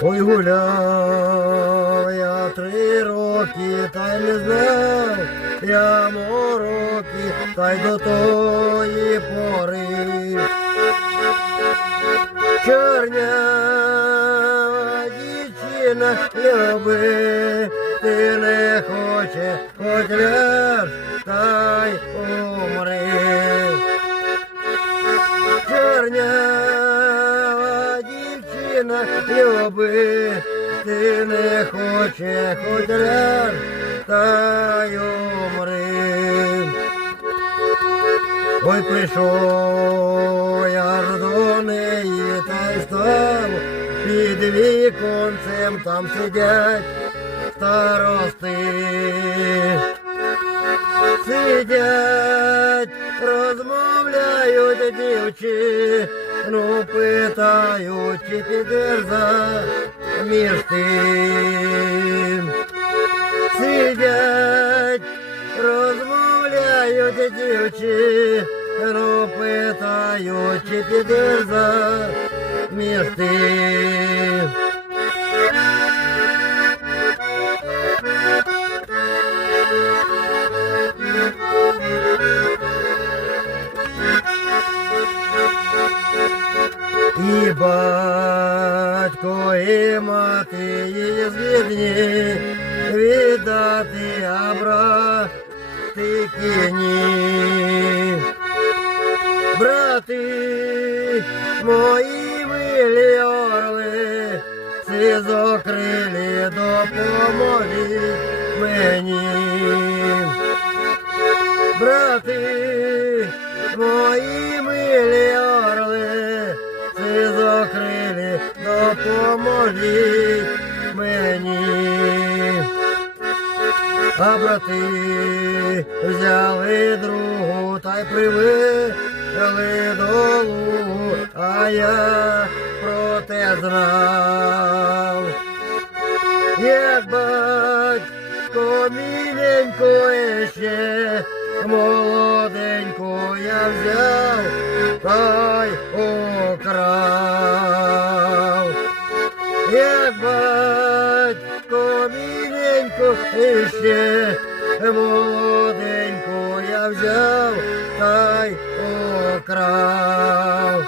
Ой, гуляв я три роки, та й не знав я мороки, та й до тої пори. Чорня дівчина люби, ти не хоче, хоч ляж, та й умри. Чорнява дівчина люби, ти не хоче, хоч ляж, та й умри. Ой, прийшов я ж до неї та й став під віконцем там сидять старости. Сидять, розмовляють дівчі, ну питають, чи підеш між тим. Сидять, розмовляють дівчі, ну питають, чи підеш між тим. І батько, і мати її згідні віддати, а брати ні. Брати мої милі орли, ці зокрилі допоможіть мені. Брати мої допоможіть мені. А брати взяли другу та й привели до лугу, а я про те знав. Як батько міленько ще молоденьку я взяв та й украв. Ще воденьку я взяв та й украв.